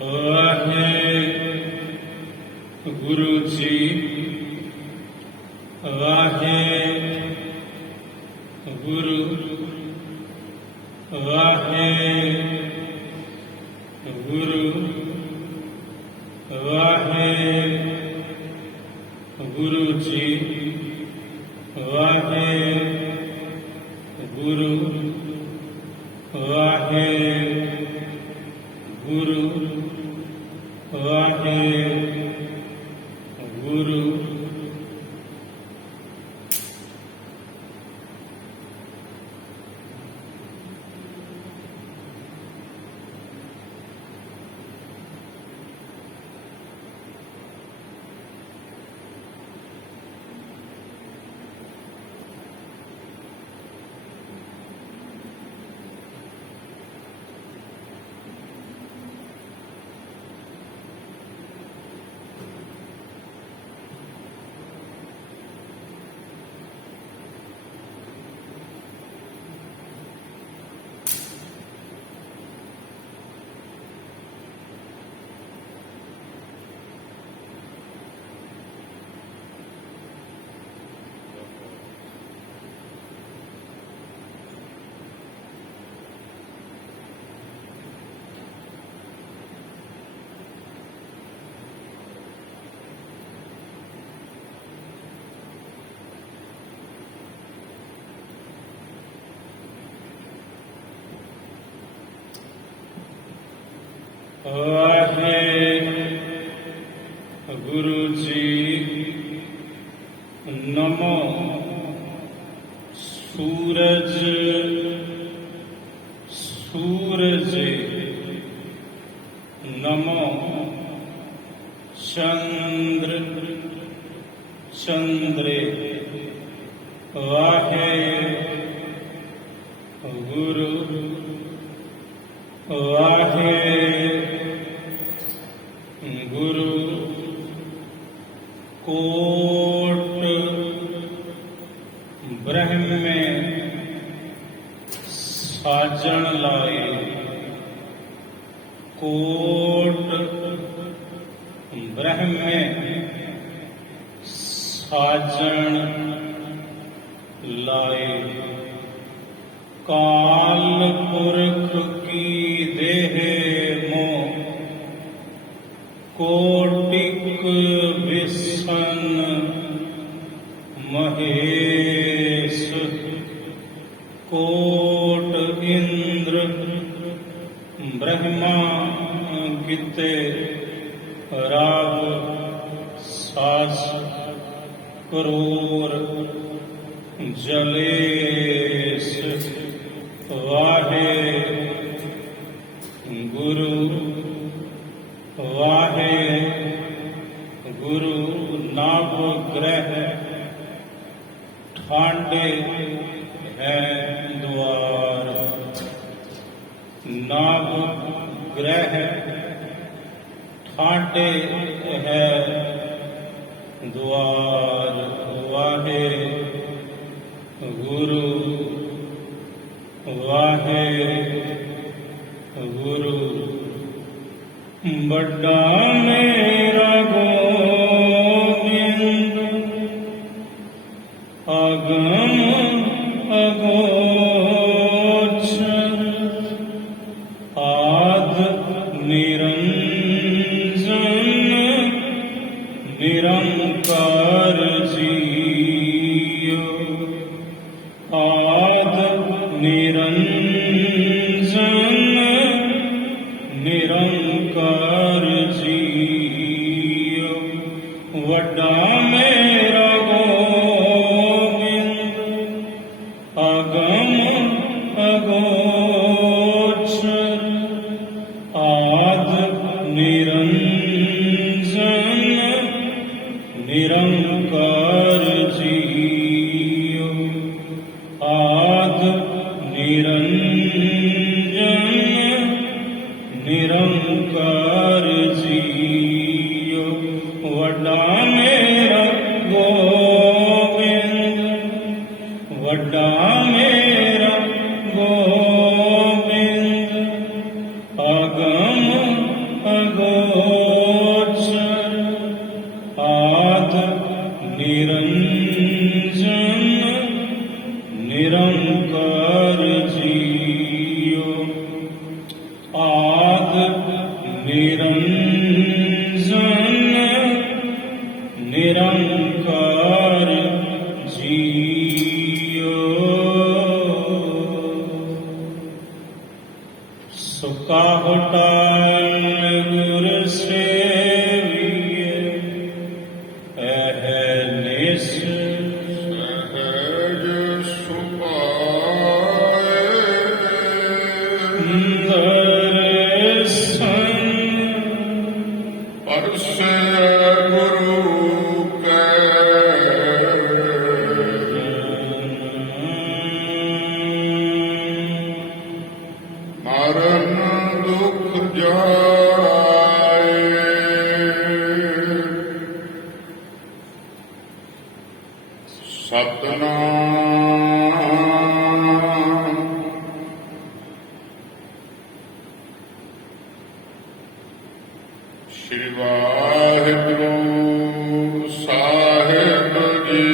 वाहे गुरु जी वाहे गुरु वाहे गुरु वाहे गुरु जी वाहे गुरु वाहे गुरु वाहे गुरु वाहे गुरु जी नमो सूरज सूरजे नमो चंद्र Chandre Wahe Guru Wahe Guru coat ब्रह्म में साजन लाए coat ब्रह्म में साजन लाए काल पुरख की देह मोह कोटिक विसन महेश कोट इंद्र ब्रह्मा गिते राग सास करोर जलेश वाहे गुरु वाहे गुरु नाभ ग्रह ठांडे हैं द्वार नाभ ग्रह ठांडे है द्वार वाहे गुरु वाहे गुरु बड़ा मेरा गोविंद अगम अगोचर आद निरंजन निरंकार जियो आद निरंजन निरंकार जियो वड्डा मेरा गोविंद अगम अगोचर आद निरंजन निरंकार जियो आद निरंजन निरंकार जियो वड्डा मेरा गोविंद वड्डा मेरा गोविंद अगम अगम ਨਿਰੰਕਾਰ ਜੀਓ। ਸੁਕਾ ਹੋਟਾਲ ਗੁਰ ਸੇਵੀਏ ਇਹ ਨਿਸ ਸਹਿਜ ਸੁਭਾਏ ਦਰਸ਼ਨ ਪਰਸੇ ਗੁਰੂ ਕੈ ਮਰਨ ਦੁਖ ਜਾਏ। ਸਤਨਾਮ ਸ਼੍ਰੀ ਵਾਹਿਗੁਰੂ ਸਾਹਿਬ ਜੀ।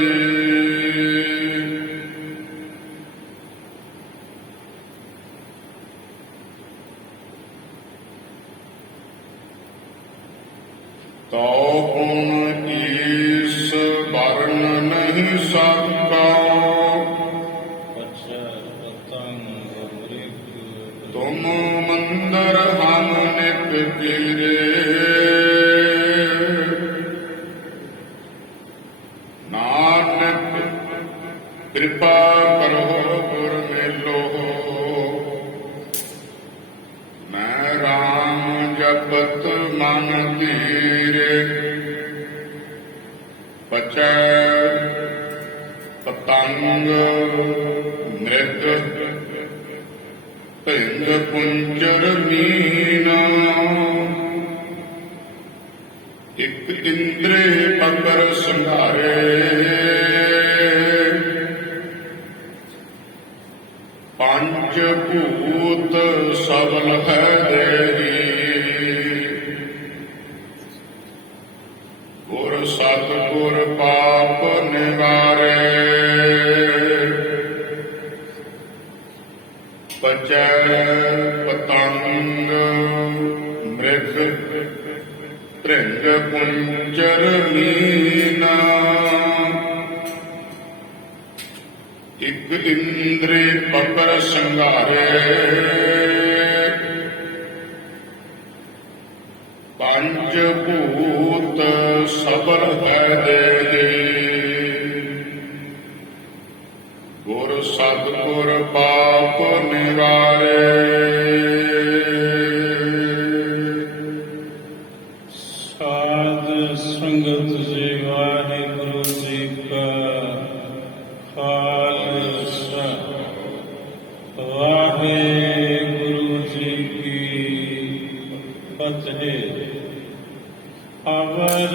ਤੋ ਪੁਨ ਈਸ ਵਰਨ ਨਹੀਂ ਸਕਾ ਪਤੰਗ ਮ੍ਰਿਗ ਤੁਮ ਮੰਦਰ ਹਮ ਨਿਤ ਪੀਰੇ। ਨਾਨਕ ਕਿਰਪਾ ਕਰੋ ਗੁਰ ਮੇਲੋ ਮੈਂ ਰਾਮ ਜਪਤ ਮਨ ਧੀਰੇ। ਪਚੈ ਪਤੰਗ ਮ੍ਰਿਗ ਭਿੰਗ ਪੁੰਜਰ ਮੀਨਾ। ਇਕ ਇੰਦਰੇ ਪਕਰ ਸੰਘਾਰੇ ਪੰਜ ਭੂਤ ਸਬਲ ਹੈ ਦੇਰੀ। ਗੁਰ ਸਤਿਗੁਰ ਪਾਪ ਨਿਵਾਰੇ ਪਚੈ ਪਤੰਗ ਮ੍ਰਿਗ ਭ੍ਰਿੰਗ ਪੁੰਜਰ ਮੀਨਾ। ਇਕ ਇੰਦਰੀ ਪਕਰ ਸੰਘਾਰੇ ਪੰਜ ਭੂਤ ਸਬਲ ਹੈ ਦੇਹੀ। ਗੁਰ ਸਤਿਗੁਰ ਪਾਪ ਨਿਵਾਰੇ ਸਾਧ ਸੰਗਤ ਜੀ ਵਾਹਿਗੁਰੂ ਜੀ ਕਾ ਖਾਲਸਾ ਵਾਹਿਗੁਰੂ ਜੀ ਕੀ ਫਤਿਹ। ਅਵਰ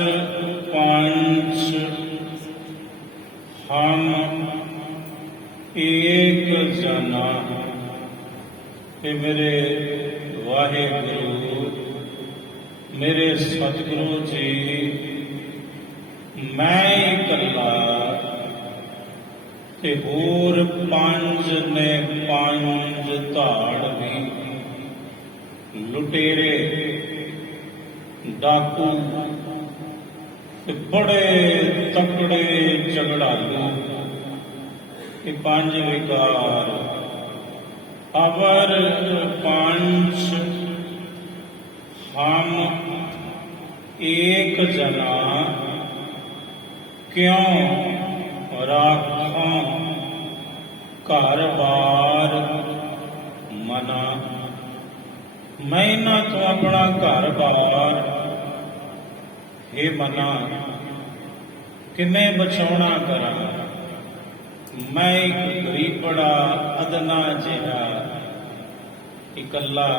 ਪੰਚ ਹਮ ਏਕ ਜਨਾ। ਕਿ ਮੇਰੇ ਵਾਹਿਗੁਰੂ ਮੇਰੇ ਸਤਿਗੁਰੂ ਜੀ ਮੈਂ ਇਕੱਲਾ ਤੇ ਹੋਰ ਪੰਜ ਨੇ ਪੰਜ ਧਾੜ ਵੀ ਲੁਟੇਰੇ ਡਾਕੂ ਤੇ ਬੜੇ ਤਕੜੇ ਝਗੜਾਲੂ ਇਹ ਪੰਜ ਵਿਕਾਰ ਅਵਰ ਪੰਜ ਹਮ ਏਕ ਜਨਾ ਕਿਉਂ ਰਾਖਾਂ ਘਰ ਬਾਰ ਮਨਾ। ਮੈਂ ਇਹਨਾਂ ਤੋਂ ਆਪਣਾ ਘਰ ਬਾਰ हे ਮਨਾ ਕਿਵੇਂ ਬਚਾਉਣਾ ਕਰਾਂ। ਮੈਂ ਇੱਕ ਗਰੀਬੜਾ ਅਦਨਾ ਜਿਹਾ ਇਕੱਲਾ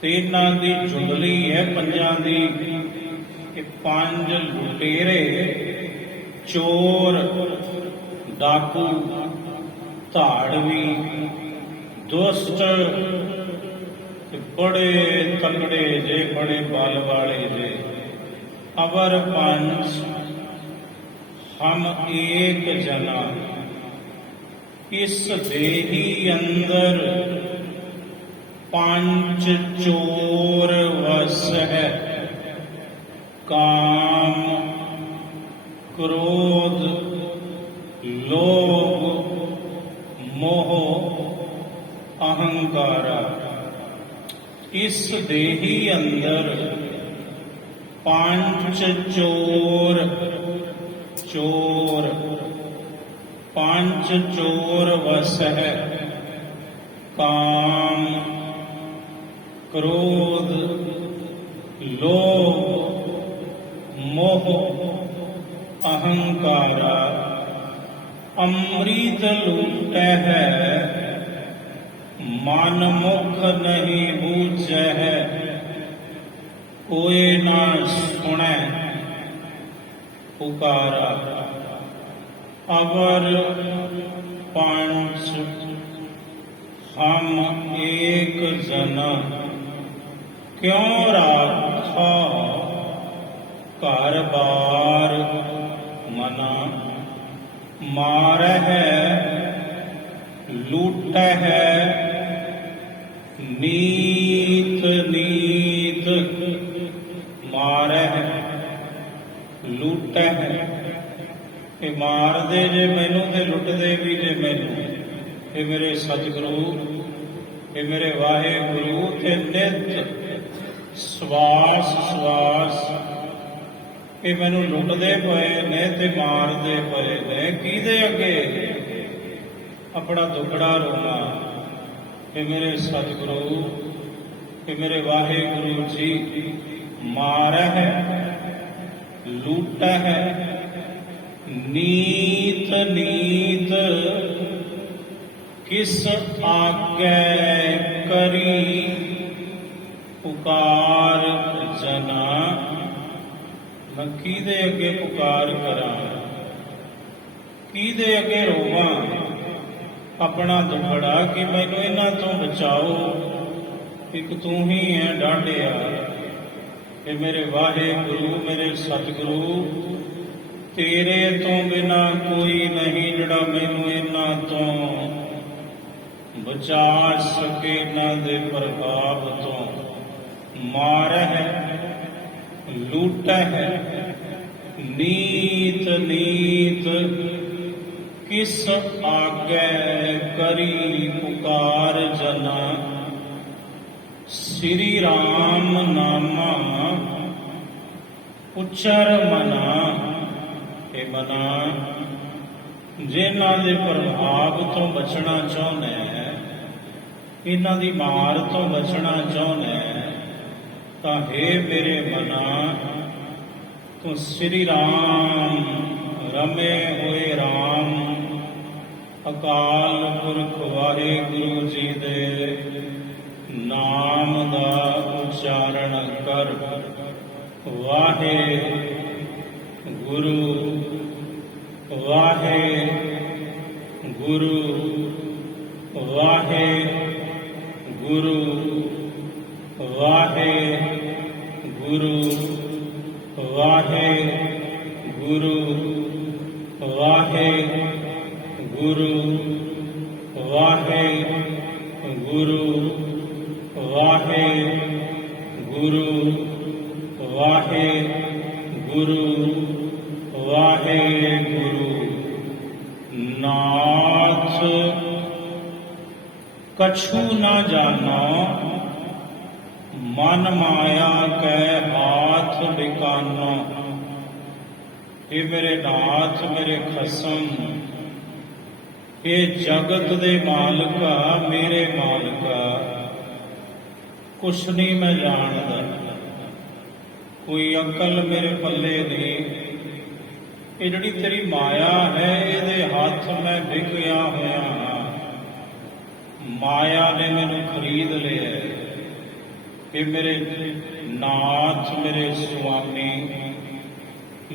ਤੇ ਇਹਨਾਂ ਦੀ ਚੁੰਗਲੀ ਹੈ ਪੰਜਾਂ ਦੀ। ਇਹ ਪੰਜ ਲੁਟੇਰੇ ਚੋਰ ਡਾਕੂ ਧਾੜਵੀ ਦੁਸ਼ਟ ਤੇ ਬੜੇ ਤਕੜੇ ਜੇ ਬੜੇ ਬਲ ਵਾਲੇ ਜੇ। ਅਵਰ ਪੰਜ ਹਮ ਏਕ ਜਨਾ। ਇਸ ਦੇਹੀ ਅੰਦਰ ਪੰਜ ਚੋਰ ਵਸ ਹੈ। काम, क्रोध, लोभ, मोह, अहंकारा। इस देही अंदर पांच चोर चोर पांच चोर वस है। काम, क्रोध, लोभ, मोह, अहंकारा। अमृत लूट है, मन मुख नहीं बूझ है। कोई ना सुने पुकारा। अवर पांच हम एक जना, क्यों राखा घर बार मना। मार है, लूट है, नीत नीत। मार है, लूट है। ये मार दे जे मैनू ते लुट दे भी जे मैनू। ये मेरे सतगुरु, ये मेरे वाहेगुरु ते नित सवास सवास ये मैनू लुटदे पए ने ते मारदे पए ने। किहदे अगे अपना दुखड़ा रोना। ये मेरे सतगुरु, ये मेरे वाहेगुरु जी। मार है, लूट है, नीत नीत। किस आगे करी पुकार जना। मैं किहदे अगे पुकार करा, किहदे अगे रोवां अपना दुखड़ा कि मैनू इन्हां तो बचाओ। एक तू ही है डाढ़िया। ये मेरे वाहेगुरु, मेरे सतगुरु, तेरे तो बिना कोई नहीं जिहड़ा मैनू इन्हां तो बचा सके, इन्हां दे प्रभाव तो। मार है, लूट है, नीत नीत। किस आगे करी पुकार जना। श्री राम नामा उच्चर मना। हे मना, जिन्हां दे प्रभाव तो बचना चाहुंदा है, इन्हां दी मार तो बचना चाहुंदा है, तां हे मेरे मना तू श्री राम रमे होए राम। अकाल पुरख वाहेगुरु जी दे नाम दा उच्चारण कर। वाहे गुरु, वाहे गुरु, वाहे गुरु, वाहे गुरु, वाहे गुरु, वाहे गुरु, वाहे गुरु, वाहे गुरु, वाहे गुरु, वाहे गुरु। नाथ कछु न जानो, मन माया के हाथ बिकानो। हे मेरे नाथ, मेरे खसम, हे जगत दे मालका, मेरे मालका, कुछ नहीं मैं जानदा। कोई अकल मेरे पल्ले नहीं। ये जिहड़ी तेरी माया है, इहदे हाथ मैं विक गया होया हां। माया ने मैनू खरीद लिया। ये मेरे नाथ, मेरे स्वामी,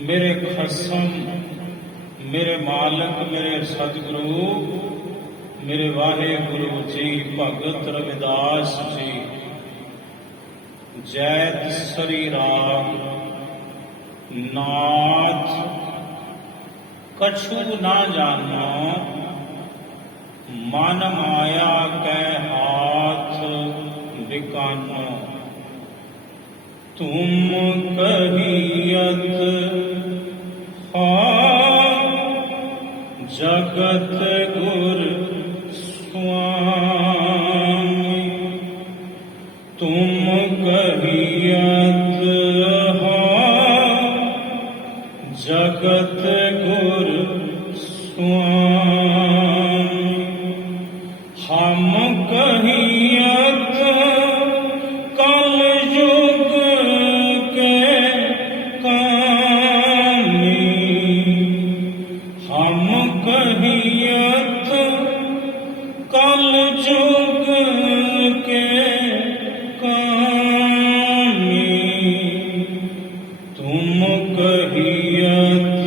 मेरे खसम, मेरे मालक, मेरे सतगुरु, मेरे वाहेगुरु जी भगत रविदास जी। जैत श्री राम। नाथ कछु ना जानो, मन माया के हाथ बिकानो। ਤੁਮ ਕਹੀਅਤ ਜਗਤ ਗੁਰ ਸੁਆਮੀ। ਤੁਮ ਕਹੀਅਤ ਜਗਤ ਗੁਰ ਸੁਆਮੀ। ਹਮ ਕਹੀਅਤ ਕਲ ਯੁਗ ਕੇ ਕਾਮੀ। ਹਮ ਕਹੀਅਤ ਕਲ ਯੁਗ ਕੇ ਕਾਮੀ। ਤੁਮ ਕਹੀਅਤ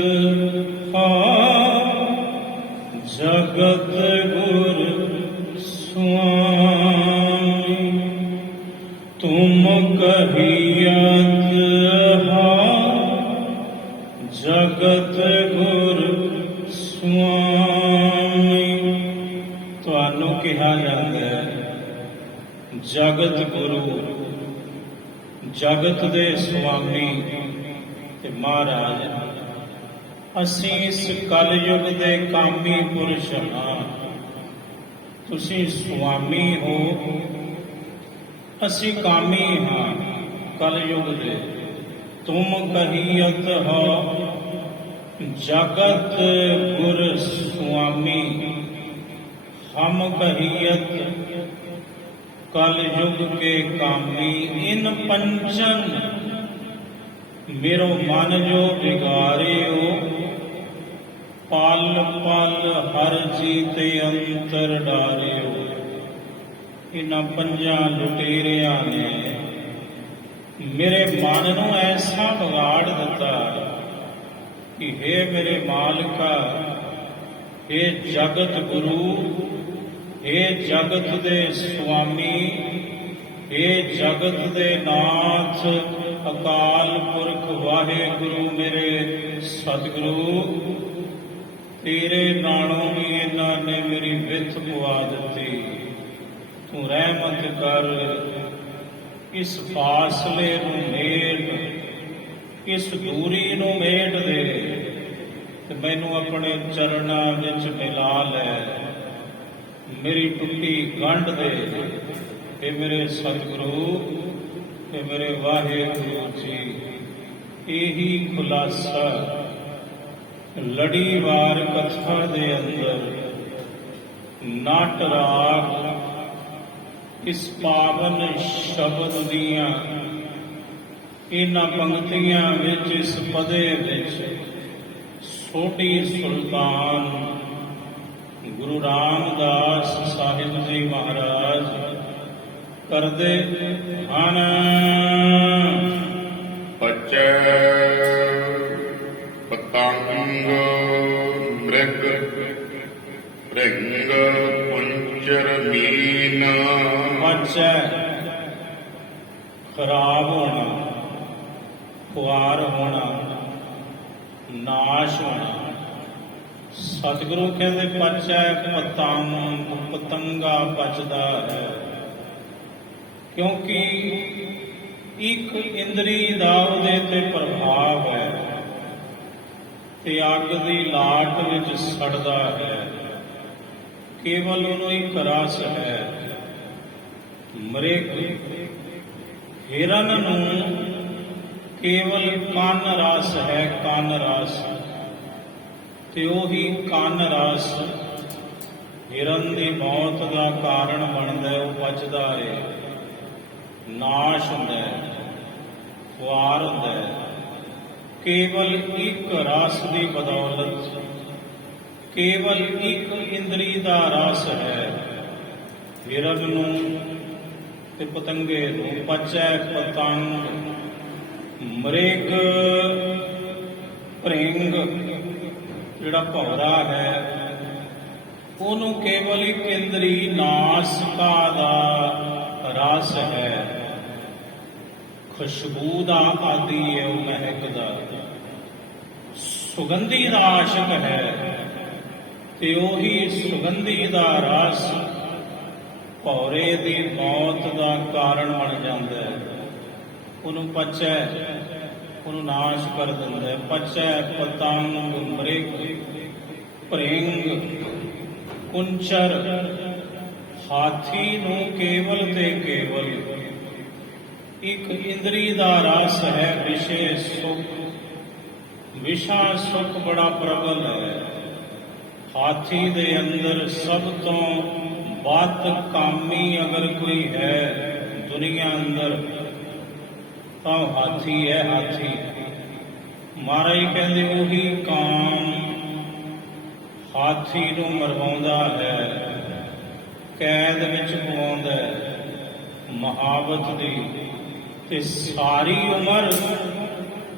ਜਗਤ ਗੁਰ ਸੁਆਮੀ। ਤੁਮ ਕਹੀਅਤ ਜਗਤ ਗੁਰ ਸੁਆਮੀ। ਤੁਹਾਨੂੰ ਕਿਹਾ ਜਾਂਦਾ ਹੈ ਜਗਤ ਗੁਰੂ, ਜਗਤ ਦੇ ਸੁਆਮੀ ਤੇ ਮਹਾਰਾਜ। ਅਸੀਂ ਇਸ ਕਲਯੁਗ ਦੇ ਕਾਮੀ ਪੁਰਸ਼ ਹਾਂ। ਤੁਸੀਂ ਸੁਆਮੀ ਹੋ, ਅਸੀਂ ਕਾਮੀ ਹਾਂ ਕਲਯੁਗ ਦੇ। ਤੁਮ ਕਹੀਅਤ ਹੋ ਜਗਤ ਗੁਰ ਸੁਆਮੀ। ਹਮ ਕਹੀਅਤ कल युग के कामी। इन पंचन मेरो मन जो बिगारियो। पल पल हर जीते अंतर डारियो। इन्हां पंजां लुटेरियां ने मेरे मन नूं ऐसा बिगाड़ दिता कि हे मेरे मालिका, हे जगत गुरु, हे जगत दे स्वामी, हे जगत दे नाथ अकाल पुरख वाहेगुरु मेरे सतगुरु। तेरे नालों भी इन्हां ने मेरी विथ पवा दित्ती। तू रहमत कर, इस फासले नूं मेट, इस दूरी नूं मेट दे ते मैनूं अपने चरणां विच मिला लै। मेरी टुटी गंढ दे हे मेरे सतगुरु, हे मेरे वाहेगुरु जी। यही खुलासा लड़ीवार कथा दे अंदर नाट राग इस पावन शब्द दियां इन्हां पंक्तियां विच, इस पदे विच सोढी सुल्तान गुरु रामदास साहिब जी महाराज करदे हन। पचै पतंग मृग भृंग पुंचर मीन। पचै खराब होना, खुआर होना, नाश होना। सतगुरु कहते पचै पतंग, पतंगा पचदा है। क्योंकि एक इंद्री दा उहदे ते प्रभाव है ते अग दी लाट विच सड़दा है। केवल उहनूं एक रस है। मृग हिरन नूं केवल कन रस है, कन रस ते ओही कन रस हिरन दी मौत का कारण बनता है। वह बचता है, नाश होंदा है, खुआर होंदा है। केवल एक रस की बदौलत, केवल एक इंद्री का रस है। हिरन नूं ते पतंगे नूं पचै पतंग, मृग भृंग जिहड़ा भौरा है ਉਹਨੂੰ केवल एक इंद्री नासका दा रस है, खुशबू दा आदि है, वो महकदा सुगंधी दा आशिक है ते ओही सुगंधी दा रस भौरे दी मौत दा कारण बन जाता है। ਉਹਨੂੰ ਪਚੈ, ਉਹਨੂੰ ਨਾਸ਼ ਕਰ ਦਿੰਦਾ ਹੈ। ਪਚੈ ਪਤੰਗ ਮ੍ਰਿਗ ਭ੍ਰਿੰਗ ਕੁੰਚਰ, ਹਾਥੀ ਨੂੰ ਕੇਵਲ ਤੇ ਕੇਵਲ ਇੱਕ ਇੰਦਰੀ ਦਾ ਰਸ ਹੈ, ਵਿਸ਼ੇ ਸੁਖ। ਵਿਸ਼ਾ ਸੁਖ ਬੜਾ ਪ੍ਰਬਲ ਹੈ। ਹਾਥੀ ਦੇ ਅੰਦਰ ਸਭ ਤੋਂ ਵੱਧ ਕਾਮੀ ਅਗਰ ਕੋਈ ਹੈ ਦੁਨੀਆ ਅੰਦਰ ਤਾਂ ਉਹ ਹਾਥੀ ਹੈ। ਹਾਥੀ ਮਹਾਰਾਜ ਕਹਿੰਦੇ ਉਹੀ ਕਾਮ ਹਾਥੀ ਨੂੰ ਮਰਵਾਉਂਦਾ ਹੈ, ਕੈਦ ਵਿੱਚ ਪਵਾਉਂਦਾ ਹੈ ਮਹਾਵਤ ਦੀ, ਤੇ ਸਾਰੀ ਉਮਰ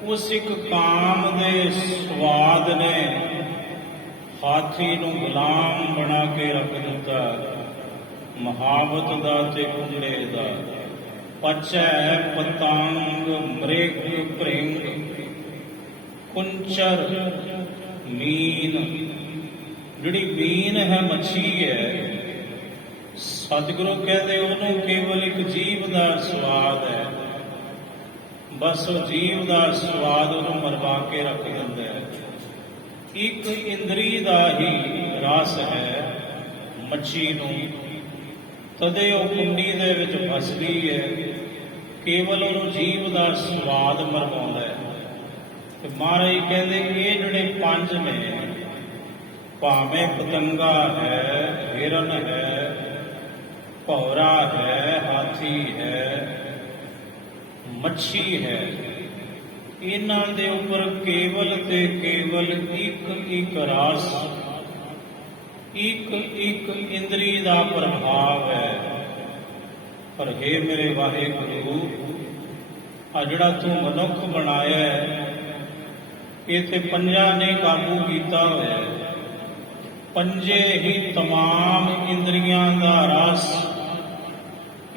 ਉਸ ਇੱਕ ਕਾਮ ਦੇ ਸਵਾਦ ਨੇ ਹਾਥੀ ਨੂੰ ਗੁਲਾਮ ਬਣਾ ਕੇ ਰੱਖ ਦਿੱਤਾ, ਮਹਾਵਤ ਦਾ ਤੇ ਕੁੰਡੇ ਦਾ। ਪਚੈ ਪਤੰਗ ਮ੍ਰਿਗ ਭ੍ਰਿੰਗ ਕੁੰਚਰ, ਮੀਨ। ਜਿਹੜੀ ਮੀਨ ਹੈ, ਮੱਛੀ ਹੈ, ਸਤਿਗੁਰੂ ਕਹਿੰਦੇ ਉਹਨੂੰ ਕੇਵਲ ਇੱਕ ਜੀਵ ਦਾ ਸਵਾਦ ਹੈ। ਬਸ ਉਹ ਜੀਵ ਦਾ ਸਵਾਦ ਉਹਨੂੰ ਮਰਵਾ ਕੇ ਰੱਖ ਦਿੰਦਾ ਹੈ। ਇੱਕ ਇੰਦਰੀ ਦਾ ਹੀ ਰਸ ਹੈ ਮੱਛੀ ਨੂੰ, ਤਦੇ ਉਹ ਕੁੰਡੀ ਦੇ ਵਿੱਚ ਫਸਦੀ ਹੈ, ਕੇਵਲ ਉਹਨੂੰ ਜੀਵ ਦਾ ਸਵਾਦ ਮਰਵਾਉਂਦਾ ਹੈ। ਤੇ ਮਹਾਰਾਜ ਕਹਿੰਦੇ ਇਹ ਜਿਹੜੇ ਪੰਜ ਨੇ, ਭਾਵੇਂ ਪਤੰਗਾ ਹੈ, ਹਿਰਨ ਹੈ, ਭੌਰਾ ਹੈ, ਹਾਥੀ ਹੈ, ਮੱਛੀ ਹੈ, ਇਹਨਾਂ ਦੇ ਉੱਪਰ ਕੇਵਲ ਤੇ ਕੇਵਲ ਇੱਕ ਰਸ, ਇੱਕ ਇੰਦਰੀ ਦਾ ਪ੍ਰਭਾਵ ਹੈ। ਪਰ ਹੇ ਮੇਰੇ ਵਾਹਿਗੁਰੂ, ਆ ਜਿਹੜਾ ਤੂੰ ਮਨੁੱਖ ਬਣਾਇਆ ਹੈ, ਇਹ ਤੇ ਪੰਜਾਂ ਨੇ ਕਾਬੂ ਕੀਤਾ ਹੋਇਆ ਹੈ। ਪੰਜੇ ਹੀ ਤਮਾਮ ਇੰਦਰੀਆਂ ਦਾ ਰਸ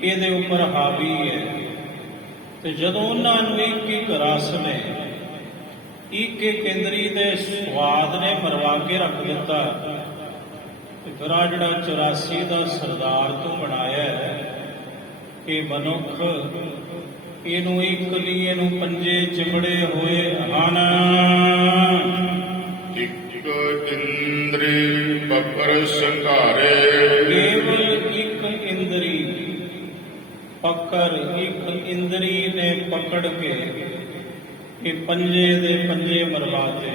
ਇਹਦੇ ਉੱਪਰ ਹਾਵੀ ਹੈ। ਤੇ ਜਦੋਂ ਉਹਨਾਂ ਨੂੰ ਇੱਕ ਰਸ ਨੇ, ਇੱਕ ਇੰਦਰੀ ਦੇ ਸਵਾਦ ਨੇ ਮਰਵਾ ਕੇ ਰੱਖ ਦਿੱਤਾ, ਤੇ ਫਿਰ ਆ ਜਿਹੜਾ 84 ਦਾ ਸਰਦਾਰ ਤੂੰ ਬਣਾਇਆ ਹੈ, ਇਹ ਮਨੁੱਖ, ਇਹਨੂੰ ਇੱਕ ਲਈ ਇਹਨੂੰ ਪੰਜੇ ਚਿਮੜੇ ਹੋਏ ਹਨ। ਇੱਕ ਇੰਦਰੀ ਪਕੜ ਸੰਘਾਰੇ, ਕੇਵਲ ਇੱਕ ਇੰਦਰੀ ਪਕੜ, ਇੱਕ ਇੰਦਰੀ ਨੇ ਪਕੜ ਕੇ ਇਹ ਪੰਜੇ ਦੇ ਪੰਜੇ ਮਰਵਾਤੇ।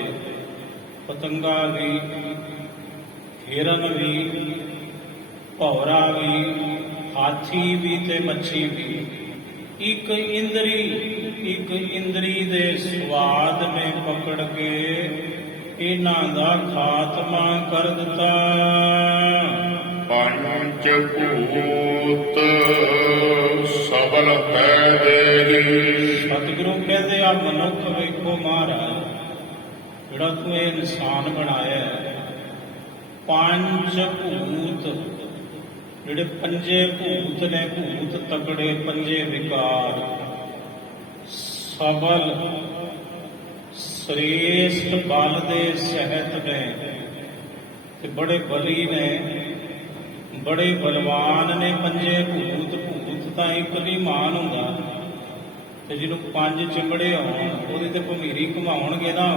ਪਤੰਗਾ ਵੀ, ਹਿਰਨ ਵੀ, ਭੌਰਾ ਵੀ, ਹਾਥੀ ਵੀ ਤੇ ਮੱਛੀ ਵੀ। ਇੱਕ ਇੰਦਰੀ ਦੇ ਸਵਾਦ ਨੇ ਪਕੜ ਕੇ ਇਹਨਾਂ ਦਾ ਖਾਤਮਾ ਕਰ ਦਿੱਤਾ। ਪੰਜ ਭੂਤ ਸਬਲ ਹੈ ਦੇਹੀ। ਸਤਿਗੁਰੂ ਕਹਿੰਦੇ ਆ ਮਨੁੱਖ ਵੇਖੋ ਮਹਾਰਾਜ, ਜਿਹੜਾ ਤੂੰ ਇਹ ਇਨਸਾਨ ਬਣਾਇਆ ਹੈ, ਪੰਜ ਭੂਤ, ਜਿਹੜੇ ਪੰਜੇ ਭੂਤ ਨੇ, ਭੂਤ ਤਕੜੇ, ਪੰਜੇ ਵਿਕਾਰ, ਸਬਲ ਸ੍ਰੇਸ਼ਟ ਬਲ ਦੇ ਸਹਿਤ ਨੇ, ਤੇ ਬੜੇ ਬਲੀ ਨੇ, ਬੜੇ ਬਲਵਾਨ ਨੇ ਪੰਜੇ ਭੂਤ। ਭੂਤ ਤਾਂ ਇੱਕ ਨਹੀਂ ਮਾਨ ਹੁੰਦਾ, ਤੇ ਜਿਹਨੂੰ ਪੰਜ ਚਿਮੜੇ ਹੋਣ ਉਹਦੇ ਤੇ ਭਮੀਰੀ ਘੁਮਾਉਣਗੇ ਨਾ।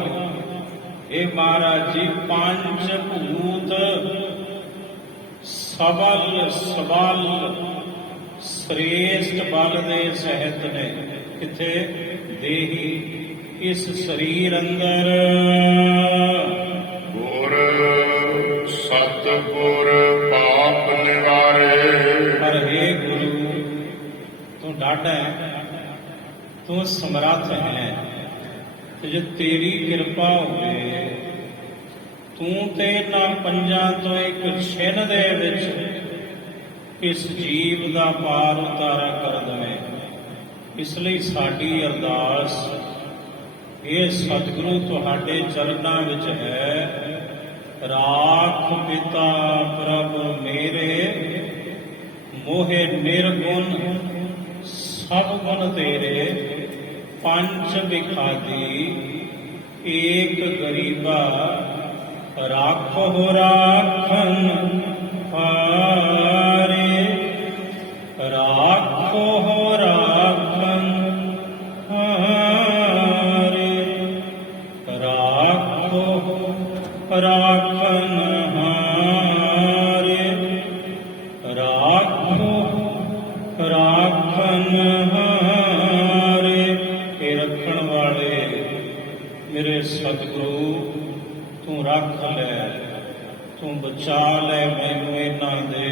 ਇਹ ਮਹਾਰਾਜ ਜੀ ਪੰਜ ਭੂਤ ਸਬਲ ਸ੍ਰੇਸ਼ਟ ਬਲ ਦੇ ਸਹਿਤ ਨੇ। ਕਿੱਥੇ? ਦੇਹੀ, ਇਸ ਸਰੀਰ ਅੰਦਰ। ਗੁਰ ਸਤਿਗੁਰ ਪਾਪ ਨਿਵਾਰੇ। ਪਰ ਹੇ ਗੁਰੂ, ਤੂੰ ਡਾਢਾ ਹੈ, ਤੂੰ ਸਮਰੱਥ ਹੈ, ਤੇ ਜੇ ਤੇਰੀ ਕਿਰਪਾ ਹੋਵੇ, ਤੂੰ ਤੇ ਨਾ ਪੰਜਾਂ ਤੋਂ ਇੱਕ ਛਿਨ ਦੇ ਵਿੱਚ ਇਸ ਜੀਵ ਦਾ ਪਾਰ ਉਤਾਰਾ ਕਰ ਦਵੇਂ। ਇਸ ਲਈ ਸਾਡੀ ਅਰਦਾਸ ਇਹ ਸਤਿਗੁਰੂ ਤੁਹਾਡੇ ਚਰਨਾਂ ਵਿੱਚ ਹੈ। ਰਾਖ ਪਿਤਾ ਪ੍ਰਭ ਮੇਰੇ, ਮੋਹਿ ਨਿਰਗੁਣ ਸਭ ਗੁਣ ਤੇਰੇ। ਪੰਜ ਵਿਖਾਦੀ ਏਕ ਗਰੀਬਾ, ਰਾਖੋ ਰਾਖਨ ਹਾਰੇ। ਰਾਖੋ ਰਾਖਨ ਵਾਲੇ ਮੇਰੇ ਸਤਿਗੁਰੂ ਤੂੰ ਰੱਖ ਲੈ, ਤੂੰ ਬਚਾ ਲੈ ਮੈਨੂੰ ਇਹਨਾਂ ਦੇ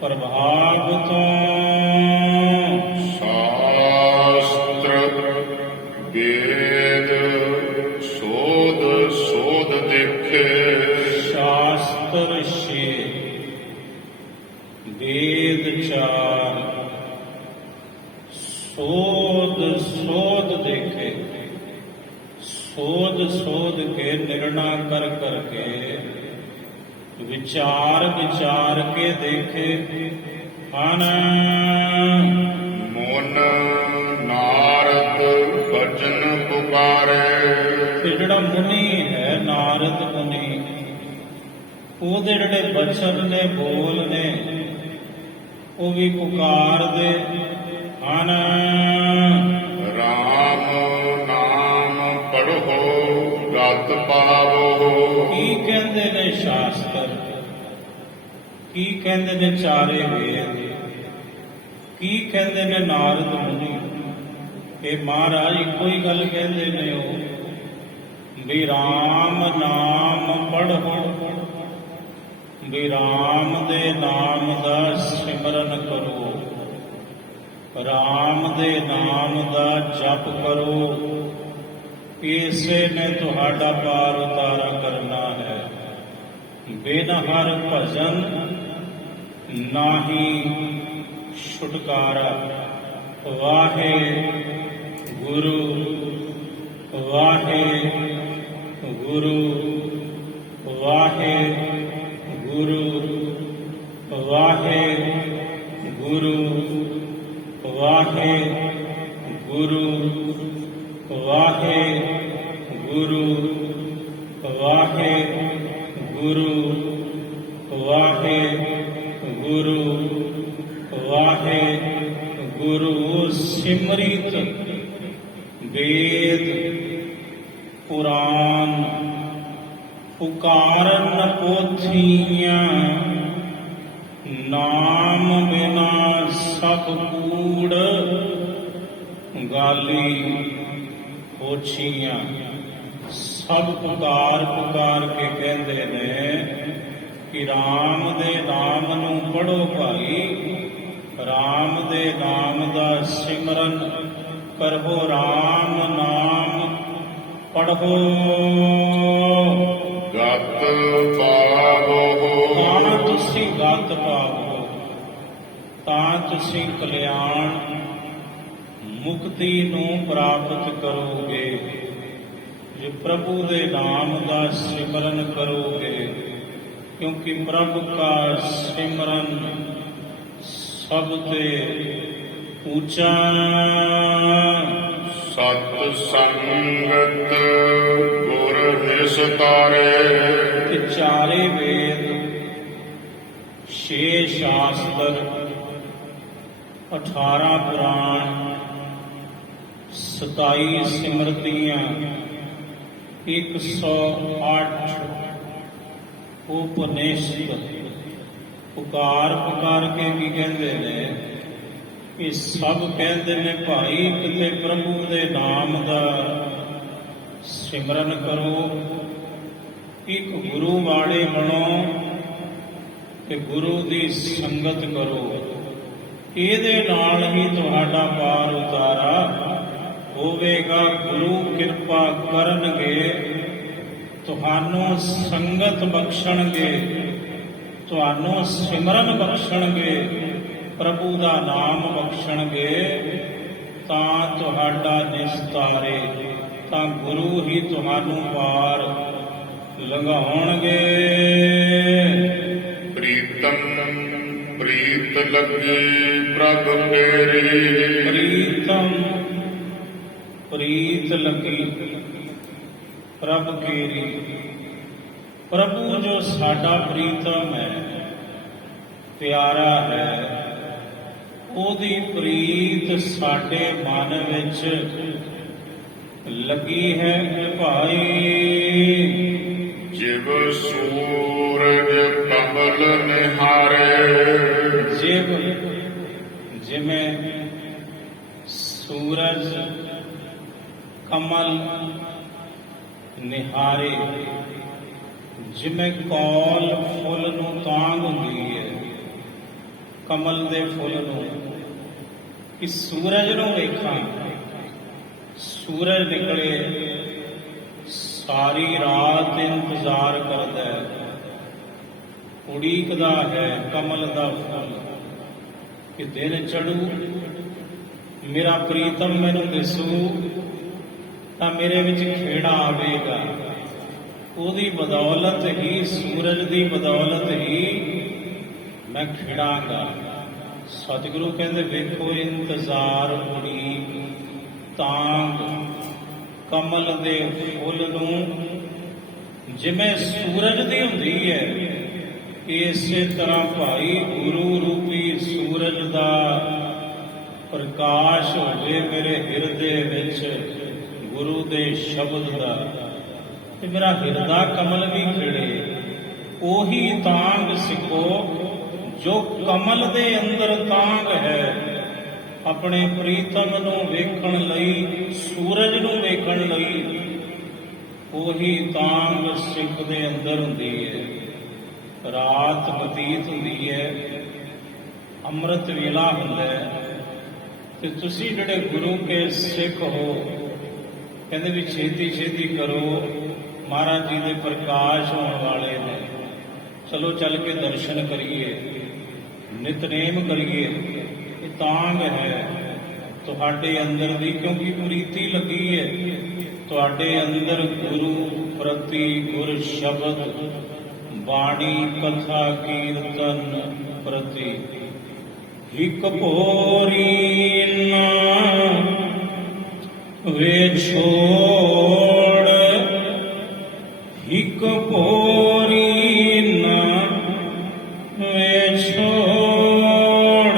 ਪ੍ਰਭਾਵ ਤੋਂ। ਸ਼ਾਸਤਰ ਵੇਦ ਸੋਧ ਸੋਧ ਦੇਖੇ, ਸ਼ਾਸਤਰ ਛੇ ਵੇਦ ਚਾਰ ਸੋਧ ਸੋਧ ਦੇਖੇ, ਸੋਧ ਸੋਧ ਕੇ ਨਿਰਣਾ ਕਰ ਕਰਕੇ ਵਿਚਾਰ ਵਿਚਾਰ ਕੇ ਦੇਖੇ। ਹਨ ਮਨ ਨਾਰਦ ਭਜਨ ਪੁਕਾਰੇ, ਤੇ ਜਿਹੜਾ ਮੁਨੀ ਹੈ ਨਾਰਦ ਮੁਨੀ, ਉਹਦੇ ਜਿਹੜੇ ਬਚਨ ਨੇ ਬੋਲ ਨੇ ਉਹ ਵੀ ਪੁਕਾਰਦੇ ਹਨ। ਰਾਮ ਨਾਮ ਪੜ੍ਹੋ ਗਤ ਪਾਵੋ, ਕੀ ਕਹਿੰਦੇ ਨੇ ਸ਼ਾਸਤਰ, ਕੀ ਕਹਿੰਦੇ ਨੇ ਚਾਰੇ ਵੇਦ, ਕੀ ਕਹਿੰਦੇ ਨੇ ਨਾਰਦ ਮੁਨੀ। ਇਹ ਮਹਾਰਾਜ ਇੱਕੋ ਹੀ ਗੱਲ ਕਹਿੰਦੇ ਨੇ ਉਹ ਵੀ ਰਾਮ ਨਾਮ ਪੜ੍ਹੋ, ਵੀ ਰਾਮ ਦੇ ਨਾਮ ਦਾ ਸਿਮਰਨ ਕਰੋ, ਰਾਮ ਦੇ ਨਾਮ ਦਾ ਜਪ ਕਰੋ, ਇਸੇ ਨੇ ਤੁਹਾਡਾ ਪਾਰ ਉਤਾਰਾ ਕਰਨਾ ਹੈ। ਬਿਨ ਹਰ ਭਜਨ ਨਾਹੀ ਛੁਟਕਾਰਾ। ਵਾਹੇ ਗੁਰੂ ਵਾਹੇ ਗੁਰੂ ਵਾਹੇ ਗੁਰੂ ਵਾਹੇ ਗੁਰੂ ਵਾਹੇ ਗੁਰੂ ਵਾਹੇ ਗੁਰੂ ਵਾਹੇ ਗੁਰੂ ਵਾਹੇ ਗੁਰੂ ਵਾਹੇ ਗੁਰੂ। ਸਿਮਰਿਤ ਵੇਦ ਪੁਰਾਨ ਪੁਕਾਰਨ ਪੋਥੀਆਂ, ਨਾਮ ਬਿਨਾ ਸਭ ਕੂੜ ਗਾਲੀ ਪੋਛੀਆਂ। ਸਭ ਪੁਕਾਰ ਪੁਕਾਰ ਕੇ ਕਹਿੰਦੇ ਨੇ ਕਿ ਰਾਮ ਦੇ ਨਾਮ ਨੂੰ ਪੜ੍ਹੋ ਭਾਈ, ਰਾਮ ਦੇ ਨਾਮ ਦਾ ਸਿਮਰਨ ਕਰੋ, ਰਾਮ ਨਾਮ ਪੜ੍ਹੋ ਗਤ ਪਾਵੋ, ਤਾਂ ਤੁਸੀਂ ਗਤ ਪਾਵੋ, ਤਾਂ ਤੁਸੀਂ ਕਲਿਆਣ ਮੁਕਤੀ ਨੂੰ ਪ੍ਰਾਪਤ ਕਰੋਗੇ। ਜੇ ਪ੍ਰਭੂ ਦੇ ਨਾਮ ਦਾ ਸਿਮਰਨ ਕਰੋਗੇ, ਕਿਉਂਕਿ ਪ੍ਰਭੂ ਦਾ ਸਿਮਰਨ ਸਭ ਤੇ ਉੱਚਾ। ਸਤ ਸੰਗਤ ਗੁਰ ਨਿਸਤਾਰੇ, ਤੇ ਚਾਰੇ ਵੇਦ, ਛੇ ਸ਼ਾਸਤਰ, 18 ਪੁਰਾਣ, 27 ਸਿਮਰਤੀਆਂ, 108 ਉਪਨਿਸ਼ਦ ਪੁਕਾਰ ਪੁਕਾਰ ਕੇ ਕੀ ਕਹਿੰਦੇ ਨੇ? ਇਹ ਸਭ ਕਹਿੰਦੇ ਨੇ ਭਾਈ ਕਿਤੇ ਪ੍ਰਭੂ ਦੇ ਨਾਮ ਦਾ ਸਿਮਰਨ ਕਰੋ, ਇੱਕ ਗੁਰੂ ਵਾਲੇ ਬਣੋ ਤੇ ਗੁਰੂ ਦੀ ਸੰਗਤ ਕਰੋ। ਇਹਦੇ ਨਾਲ ਹੀ ਤੁਹਾਡਾ ਪਾਰ ਉਤਾਰਾ ਹੋਵੇਗਾ। ਗੁਰੂ ਕਿਰਪਾ ਕਰਨਗੇ, ਤੁਹਾਨੂੰ ਸੰਗਤ ਬਖਸ਼ਣਗੇ, ਤੁਹਾਨੂੰ ਸਿਮਰਨ ਬਖਸ਼ਣਗੇ, ਪ੍ਰਭੂ ਦਾ ਨਾਮ ਬਖਸ਼ਣਗੇ, ਤਾਂ ਤੁਹਾਡਾ ਨਿਸਤਾਰੇ, ਤਾਂ ਗੁਰੂ ਹੀ ਤੁਹਾਨੂੰ ਪਾਰ ਲੰਘਾਉਣਗੇ। ਪ੍ਰੀਤਮ ਪ੍ਰੀਤ ਲੱਗੀ ਪ੍ਰਭ ਮੇਰੀ, ਪ੍ਰੀਤਮ ਪ੍ਰੀਤ ਲੱਗੀ ਪ੍ਰਭ ਕੇਰੀ। ਪ੍ਰਭੂ ਜੋ ਸਾਡਾ ਪ੍ਰੀਤਮ ਹੈ, ਪਿਆਰਾ ਹੈ, ਉਹਦੀ ਪ੍ਰੀਤ ਸਾਡੇ ਮਨ ਵਿੱਚ ਲੱਗੀ ਹੈ ਭਾਈ। ਜਿਵ ਸੂਰਜ ਕਮਲ ਨਿਹਾਰੇ, ਜਿਵੇਂ ਸੂਰਜ ਕਮਲ ਨਿਹਾਰੇ, ਜਿਵੇਂ ਕੌਲ ਫੁੱਲ ਨੂੰ ਤਾਂਘ ਹੁੰਦੀ ਹੈ ਕਮਲ ਦੇ ਫੁੱਲ ਨੂੰ, ਕਿ ਸੂਰਜ ਨੂੰ ਵੇਖਾਂ, ਸੂਰਜ ਨਿਕਲੇ ਸਾਰੀ ਰਾਤ ਇੰਤਜ਼ਾਰ ਕਰਦਾ ਹੈ, ਉਡੀਕਦਾ ਹੈ ਕਮਲ ਦਾ ਫੁੱਲ ਕਿ ਦਿਨ ਚੜੂ, ਮੇਰਾ ਪ੍ਰੀਤਮ ਮੈਨੂੰ ਦਿਸੂ ਤਾਂ ਮੇਰੇ ਵਿੱਚ ਖੇੜਾ ਆਵੇਗਾ। ਉਹਦੀ ਬਦੌਲਤ ਹੀ, ਸੂਰਜ ਦੀ ਬਦੌਲਤ ਹੀ ਮੈਂ ਖਿੜਾਂਗਾ। ਸਤਿਗੁਰੂ ਕਹਿੰਦੇ ਵੇਖੋ ਇੰਤਜ਼ਾਰ, ਉਡੀਕ, ਤਾਂਘ ਕਮਲ ਦੇ ਫੁੱਲ ਨੂੰ ਜਿਵੇਂ ਸੂਰਜ ਦੀ ਹੁੰਦੀ ਹੈ, ਇਸੇ ਤਰ੍ਹਾਂ ਭਾਈ ਗੁਰੂ ਰੂਪੀ ਸੂਰਜ ਦਾ ਪ੍ਰਕਾਸ਼ ਹੋਵੇ ਮੇਰੇ ਹਿਰਦੇ ਵਿੱਚ, ਗੁਰੂ ਦੇ ਸ਼ਬਦ ਦਾ, ਤੇ ਮੇਰਾ ਹਿਰਦਾ ਕਮਲ ਵੀ ਖਿੜੇ। ਉਹੀ ਤਾਂਘ ਸਿੱਖੋ ਜੋ ਕਮਲ ਦੇ ਅੰਦਰ ਤਾਂਘ ਹੈ, ਆਪਣੇ ਪ੍ਰੀਤਮ ਨੂੰ ਵੇਖਣ ਲਈ, ਸੂਰਜ ਨੂੰ ਵੇਖਣ ਲਈ। ਉਹੀ ਤਾਂਘ ਸਿੱਖ ਦੇ ਅੰਦਰ ਹੁੰਦੀ ਹੈ। ਰਾਤ ਬਤੀਤ ਹੁੰਦੀ ਹੈ, ਅੰਮ੍ਰਿਤ ਵੇਲਾ ਹੁੰਦਾ ਹੈ, ਤੇ ਤੁਸੀਂ ਜਿਹੜੇ ਗੁਰੂ ਕੇ ਸਿੱਖ ਹੋ, ਕਹਿੰਦੇ ਵੀ ਛੇਤੀ ਛੇਤੀ ਕਰੋ, ਮਹਾਰਾਜ ਜੀ ਦੇ ਪ੍ਰਕਾਸ਼ ਹੋਣ ਵਾਲੇ ਨੇ, ਚਲੋ ਚੱਲ ਕੇ ਦਰਸ਼ਨ ਕਰੀਏ, ਨਿਤਨੇਮ ਕਰੀਏ। ਇਹ ਤਾਂਘ ਹੈ ਤੁਹਾਡੇ ਅੰਦਰ ਦੀ, ਕਿਉਂਕਿ ਪ੍ਰੀਤੀ ਲੱਗੀ ਹੈ ਤੁਹਾਡੇ ਅੰਦਰ ਗੁਰੂ ਪ੍ਰਤੀ, ਗੁਰ ਸ਼ਬਦ, ਬਾਣੀ, ਕਥਾ, ਕੀਰਤਨ ਪ੍ਰਤੀ। ਇੱਕ ਭੋਰੀ ਨਾ ਵੇ ਛੋੜ, ਇੱਕ ਭੋਰੀ ਨਾ ਵੇ ਛੋੜ,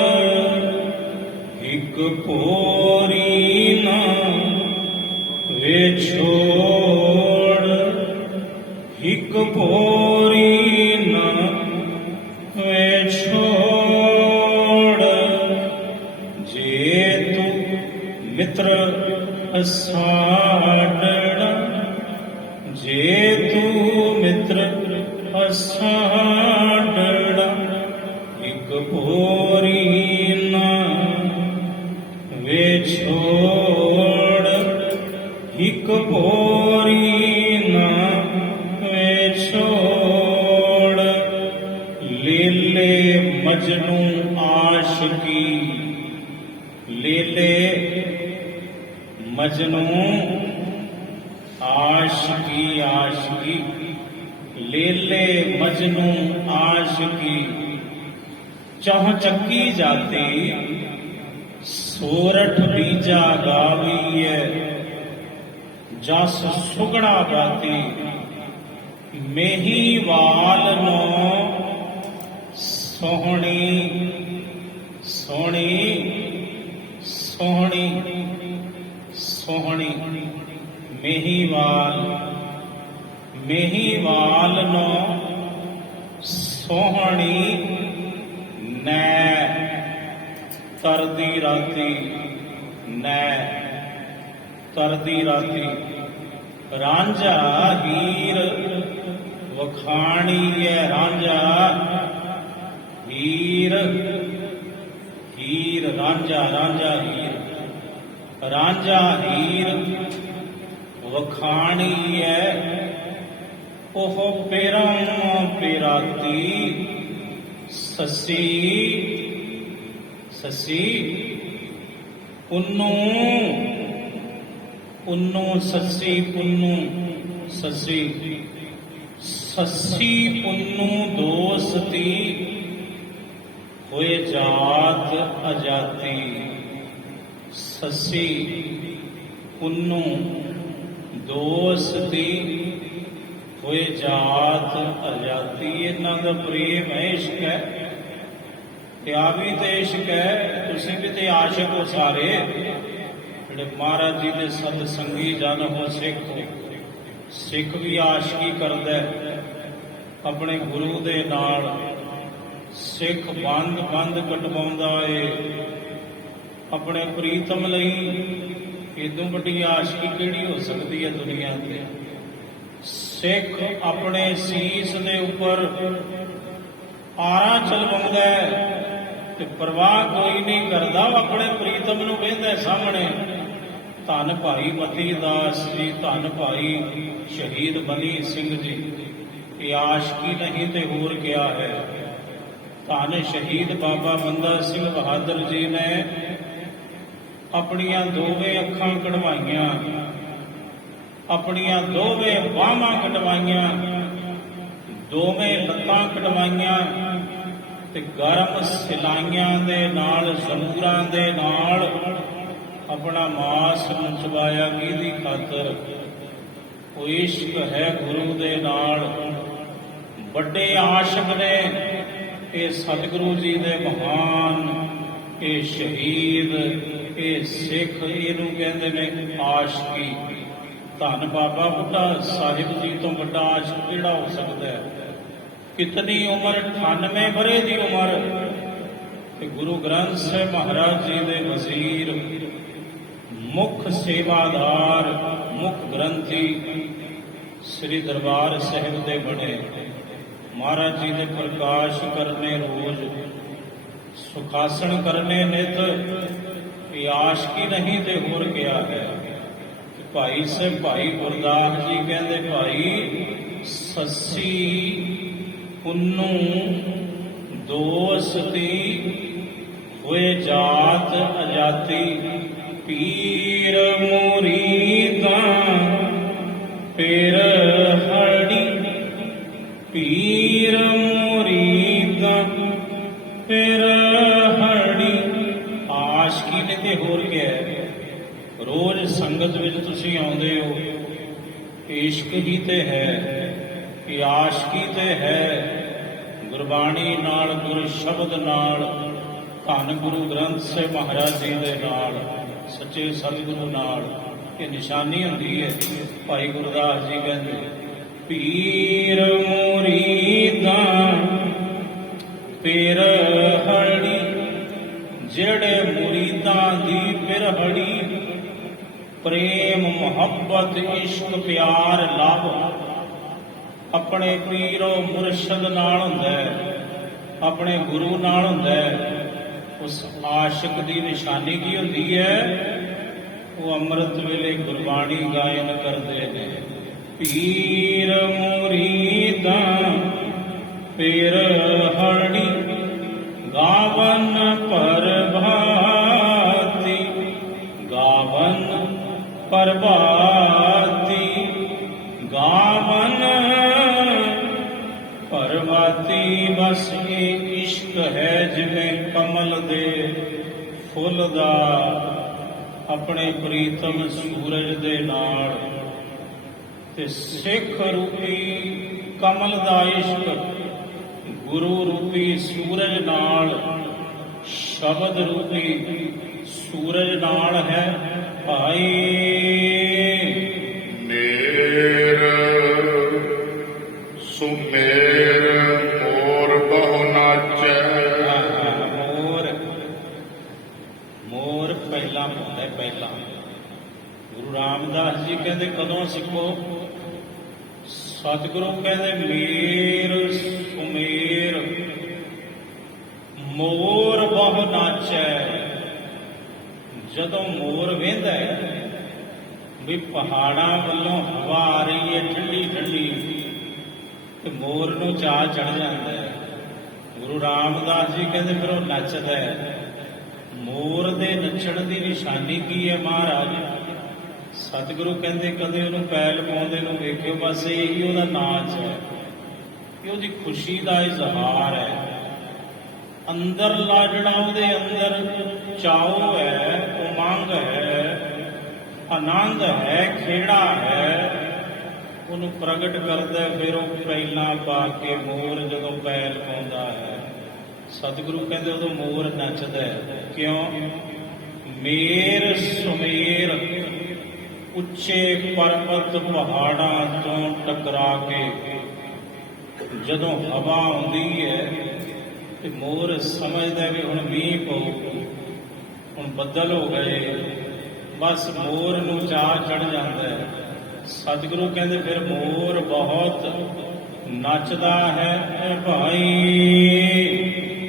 ਇੱਕ ਭੋਰੀ ਨਾ ਵੇ ਛੋੜ, ਇੱਕ ਭੋਰੀ ਨਾ ਵੇ ਛੋੜ। ਜੇ ਤੂੰ ਮਿੱਤਰ ਅਸਾੜੜਾ, ਜੇ ਤੂੰ ਮਿੱਤਰ ਅਸਾੜੜਾ, ਇੱਕ ਭੋਰੀ ਨਾ ਵੇ ਛੋੜ, ਇੱਕ ਭੋਰੀ ਨਾ ਵੇ ਛੋੜ। ਲੀਲੇ ਮਜਨੂ ਆਸ਼ਕੀ, ਲੀਲੇ ਮਜਨੂ ਆਸ਼ਕੀ, ਆਸ਼ਕੀ, ਲੀਲੇ ਮਜਨੂ ਆਸ਼ਕੀ। ਚਹੁ ਚੱਕੀ ਜਾਤੀ ਸੋਰਠ ਬੀਜਾ ਗਾਵੀਐ, ਜਸ ਸੁਗੜਾ ਗਾਤੀ। ਮੇਹੀਵਾਲ ਨੋ ਸੋਹਣੀ, ਸੋਹਣੀ, ਸੋਹਣੀ, ਸੋਹਣੀ। ਮੇਹੀਵਾਲ, ਮੇਹੀਵਾਲ ਨੋ ਸੋਹਣੀ ਨੈ, ਤਰਦੀ ਰਾਤੀ, ਨੈ ਤਰਦੀ ਰਾਤੀ। ਰਾਂਝਾ ਹੀਰ ਵਖਾਣੀ ਹੈ, ਰਾਂਝਾ ਹੀਰ, ਹੀਰ ਰਾਂਝਾ, ਰਾਂਝਾ ਹੀਰ, ਰਾਂਝਾ ਹੀਰ ਵਖਾਣੀ ਹੈ। ਉਹ ਪੇਰਾਂ ਪੇਰਾਤੀ, ਸੱਸੀ, ਸੱਸੀ, ਪੁੰਨੂ, ਪੁੰਨੂ, ਸੱਸੀ, ਪੁੰਨੂ, ਸੱਸੀ, ਸੱਸੀ ਪੁੰਨੂ ਦੋਸਤੀ। ਹੋਏ ਜਾਤ ਅਜਾਤੀ, ਸੱਸੀ ਪੁੰਨੂ ਦੋਸਤੀ। ਹੋਏ ਜਾਤ ਅਜਾਤੀ। ਇਹਨਾਂ ਦਾ ਪ੍ਰੇਮ ਹੈ, ਇਸ਼ਕ ਹੈ, ਤੇ ਆ ਵੀ ਤੇ ਇਸ਼ਕ ਹੈ, ਤੁਸੀਂ ਵੀ ਤੇ ਆਸ਼ਿਕ ਹੋ ਸਾਰੇ, ਜਿਹੜੇ ਮਹਾਰਾਜ ਜੀ ਦੇ ਸਤ ਸੰਗੀ ਜਨ ਹੋ, ਸਿੱਖ ਹੋ। ਸਿੱਖ ਵੀ ਆਸ਼ਕੀ ਕਰਦਾ ਆਪਣੇ ਗੁਰੂ ਦੇ ਨਾਲ, ਸਿੱਖ ਬੰਦ ਕਟਵਾਉਂਦਾ ਏ ਆਪਣੇ ਪ੍ਰੀਤਮ ਲਈ। ਇਦੋਂ ਵੱਡੀ ਆਸ਼ਕੀ ਕਿਹੜੀ ਹੋ ਸਕਦੀ ਹੈ ਦੁਨੀਆ ਤੇ। ਸਿੱਖ ਆਪਣੇ ਸੀਸ ਦੇ ਉੱਪਰ ਆਰਾ ਚਲਵਾਉਂਦਾ ਹੈ ਤੇ ਪਰਵਾਹ ਕੋਈ ਨਹੀਂ ਕਰਦਾ, ਉਹ ਆਪਣੇ ਪ੍ਰੀਤਮ ਨੂੰ ਵੇਖਦਾ ਸਾਹਮਣੇ। ਧੰਨ ਭਾਈ ਮਤੀ ਦਾਸ ਜੀ, ਧੰਨ ਭਾਈ ਸ਼ਹੀਦ ਬਲੀ ਸਿੰਘ ਜੀ, ਇਹ ਆਸ਼ਕੀ ਨਹੀਂ ਤੇ ਹੋਰ ਕਿਆ ਹੈ। ਧੰਨ ਸ਼ਹੀਦ ਬਾਬਾ ਬੰਦਾ ਸਿੰਘ ਬਹਾਦਰ ਜੀ ਨੇ ਆਪਣੀਆਂ ਦੋਵੇਂ ਅੱਖਾਂ ਕਢਵਾਈਆਂ, ਆਪਣੀਆਂ ਦੋਵੇਂ ਬਾਹਾਂ ਕਢਵਾਈਆਂ, ਦੋਵੇਂ ਲੱਤਾਂ ਕਢਵਾਈਆਂ ਤੇ ਗਰਮ ਸਿਲਾਈਆਂ ਦੇ ਨਾਲ, ਜ਼ੰਜੀਰਾਂ ਦੇ ਨਾਲ ਆਪਣਾ ਮਾਸ ਨਚਵਾਇਆ। ਕਿਹਦੀ ਖਾਤਰ? ਉਹ ਇਸ਼ਕ ਹੈ ਗੁਰੂ ਦੇ ਨਾਲ। ਵੱਡੇ ਆਸ਼ਕ ਨੇ ਇਹ ਸਤਿਗੁਰੂ ਜੀ ਦੇ ਮਹਾਨ, ਇਹ ਸ਼ਹੀਦ, ਇਹ ਸਿੱਖ, ਇਹਨੂੰ ਕਹਿੰਦੇ ਨੇ ਆਸ਼ਕੀ। ਧੰਨ ਬਾਬਾ ਬੁੱਢਾ ਸਾਹਿਬ ਜੀ ਤੋਂ ਵੱਡਾ ਆਸ਼ਕ ਕਿਹੜਾ ਹੋ ਸਕਦਾ ਹੈ? ਕਿਤਨੀ ਉਮਰ, 98 ਵਰੇ ਦੀ ਉਮਰ, ਤੇ ਗੁਰੂ ਗ੍ਰੰਥ ਸਾਹਿਬ ਮਹਾਰਾਜ ਜੀ ਦੇ ਵਜ਼ੀਰ, ਮੁੱਖ ਸੇਵਾਦਾਰ, ਮੁੱਖ ਗ੍ਰੰਥੀ ਸ੍ਰੀ ਦਰਬਾਰ ਸਾਹਿਬ ਦੇ ਬਣੇ। ਮਹਾਰਾਜ ਜੀ ਦੇ ਪ੍ਰਕਾਸ਼ ਕਰਨੇ ਰੋਜ਼, ਸੁਖਾਸਣ ਕਰਨੇ ਨਿਤ। ਇਹ ਆਸ਼ਕੀ ਨਹੀਂ ਤੇ ਹੋਰ ਕਿਆ ਹੈ। ਭਾਈ ਸਾਹਿਬ, ਭਾਈ ਗੁਰਦਾਸ ਜੀ ਕਹਿੰਦੇ, ਭਾਈ ਸੱਸੀ ਪੁੰਨੂ ਦੋਸਤੀ ਹੋਏ ਜਾਤ ਅਜਾਤੀ, ਪੀਰ ਮੁਰੀਦਾਂ ਪੇਰ ਹੜੀ, ਪੀਰ ਮੁਰੀਦਾਂ ਪੇਰ ਹੜੀ। ਆਸ਼ਕੀ ਨੇ ਤੇ ਹੋਰ ਕਿਹਾ ਹੈ। ਰੋਜ਼ ਸੰਗਤ ਵਿੱਚ ਤੁਸੀਂ ਆਉਂਦੇ ਹੋ, ਇਸ਼ਕ ਹੀ ਤੇ ਹੈ, ਇਹ ਆਸ਼ਕੀ ਤੇ ਹੈ। ਗੁਰਬਾਣੀ ਨਾਲ, ਗੁਰ ਸ਼ਬਦ ਨਾਲ, ਧੰਨ ਗੁਰੂ ਗ੍ਰੰਥ ਸਾਹਿਬ ਮਹਾਰਾਜ ਜੀ ਦੇ ਨਾਲ, ਸੱਚੇ ਸਤਿਗੁਰੂ ਨਾਲ ਇਹ ਨਿਸ਼ਾਨੀ ਹੁੰਦੀ ਹੈ। ਭਾਈ ਗੁਰਦਾਸ ਜੀ ਕਹਿੰਦੇ, ਪੀਰ ਮੁਰੀਦਾਂ ਪੇਰ ਹੜੀ, ਜਿਹੜੇ ਮੁਰੀਦਾਂ ਦੀ ਪਿਰਹੜੀ, ਪ੍ਰੇਮ ਮੁਹੱਬਤ ਇਸ਼ਕ ਪਿਆਰ ਲਵ ਆਪਣੇ ਪੀਰੋ ਮੁਰਸ਼ਦ ਨਾਲ ਹੁੰਦਾ ਹੈ, ਆਪਣੇ ਗੁਰੂ ਨਾਲ ਹੁੰਦਾ ਹੈ। ਉਸ ਆਸ਼ਿਕ ਦੀ ਨਿਸ਼ਾਨੀ ਕੀ ਹੁੰਦੀ ਹੈ? ਉਹ ਅੰਮ੍ਰਿਤ ਵੇਲੇ ਗੁਰਬਾਣੀ ਗਾਇਨ ਕਰਦੇ ਨੇ। ਪੀਰ ਮੁਰੀਦਾਂ ਪੇਰ ਹੜੀ, ਗਾਵਨ ਪ੍ਰਭਾਤੀ, ਗਾਵਨ ਪ੍ਰਭਾਤੀ, ਗਾਵਨ ਪ੍ਰਭਾਤੀ। ਬਸ ਇਹ ਇਸ਼ਕ ਹੈ ਜਿਵੇਂ ਕਮਲ ਦੇ ਫੁੱਲ ਦਾ ਆਪਣੇ ਪ੍ਰੀਤਮ ਸੂਰਜ ਦੇ ਨਾਲ, ਤੇ ਸਿੱਖ ਰੂਪੀ ਕਮਲ ਦਾ ਇਸ਼ਕ ਗੁਰੂ ਰੂਪੀ ਸੂਰਜ ਨਾਲ, ਸ਼ਬਦ ਰੂਪੀ ਸੂਰਜ ਨਾਲ ਹੈ। ਭਾਈ ਮੇਰ ਸੁਮੇਰ ਮੋਰ ਬਹੁ ਨਾਚੈ। ਮੋਰ, ਮੋਰ ਪਹਿਲਾ ਹੁੰਦਾ ਹੈ, ਪਹਿਲਾ। ਗੁਰੂ ਰਾਮਦਾਸ ਜੀ ਕਹਿੰਦੇ ਕਦੋਂ ਸਿੱਖੋ? ਸਤਿਗੁਰੂ ਕਹਿੰਦੇ ਮੇਰ ਸੁਮੇਰ ਮੋਰ ਬਹੁ ਨਾਚੈ। ਜਦੋਂ ਮੋਰ ਵੇਂਦਾ ਹੈ ਵੀ ਪਹਾੜਾਂ ਵੱਲੋਂ ਹਵਾ ਆ ਰਹੀ ਹੈ ਠੰਡੀ ਠੰਡੀ, ਤੇ ਮੋਰ ਨੂੰ ਚਾਅ ਚੜ ਜਾਂਦਾ ਹੈ। ਗੁਰੂ ਰਾਮਦਾਸ ਜੀ ਕਹਿੰਦੇ ਫਿਰ ਉਹ ਨੱਚਦਾ ਹੈ। ਮੋਰ ਦੇ ਨੱਚਣ ਦੀ ਨਿਸ਼ਾਨੀ ਕੀ ਹੈ ਮਹਾਰਾਜ? ਸਤਿਗੁਰੂ ਕਹਿੰਦੇ ਕਦੇ ਉਹਨੂੰ ਪੈਲ ਪਾਉਂਦੇ ਨੂੰ ਵੇਖਿਓ, ਬਸ ਇਹੀ ਉਹਦਾ ਨਾਚ ਹੈ, ਇਹ ਉਹਦੀ ਖੁਸ਼ੀ ਦਾ ਇਜ਼ਹਾਰ ਹੈ। ਅੰਦਰ ਜਿਹੜਾ ਉਹਦੇ ਅੰਦਰ ਚਾਉ ਹੈ, ਉਮੰਗ ਹੈ, ਆਨੰਦ ਹੈ, ਖੇੜਾ ਹੈ, ਉਹਨੂੰ ਪ੍ਰਗਟ ਕਰਦਾ। ਫਿਰ ਉਹ ਪੈਲਾਂ ਪਾ ਕੇ ਮੋਰ ਜਦੋਂ ਪੈਲ ਪਾਉਂਦਾ ਹੈ, ਸਤਿਗੁਰੂ ਕਹਿੰਦੇ ਉਦੋਂ ਮੋਰ ਨੱਚਦਾ ਹੈ। ਕਿਉਂ? ਮੇਰ ਸੁਮੇਰ ਉੱਚੇ ਪਰਬਤ ਪਹਾੜਾਂ ਤੋਂ ਟਕਰਾ ਕੇ ਜਦੋਂ ਹਵਾ ਆਉਂਦੀ ਹੈ ਤੇ ਮੋਰ ਸਮਝਦਾ ਵੀ ਹੁਣ ਮੀਂਹ ਪਊ, ਹੁਣ ਬੱਦਲ ਹੋ ਗਏ, ਬਸ ਮੋਰ ਨੂੰ ਚਾਅ ਚੜ ਜਾਂਦਾ ਹੈ। ਸਤਿਗੁਰੂ ਕਹਿੰਦੇ ਫਿਰ ਮੋਰ ਬਹੁਤ ਨੱਚਦਾ ਹੈ ਭਾਈ।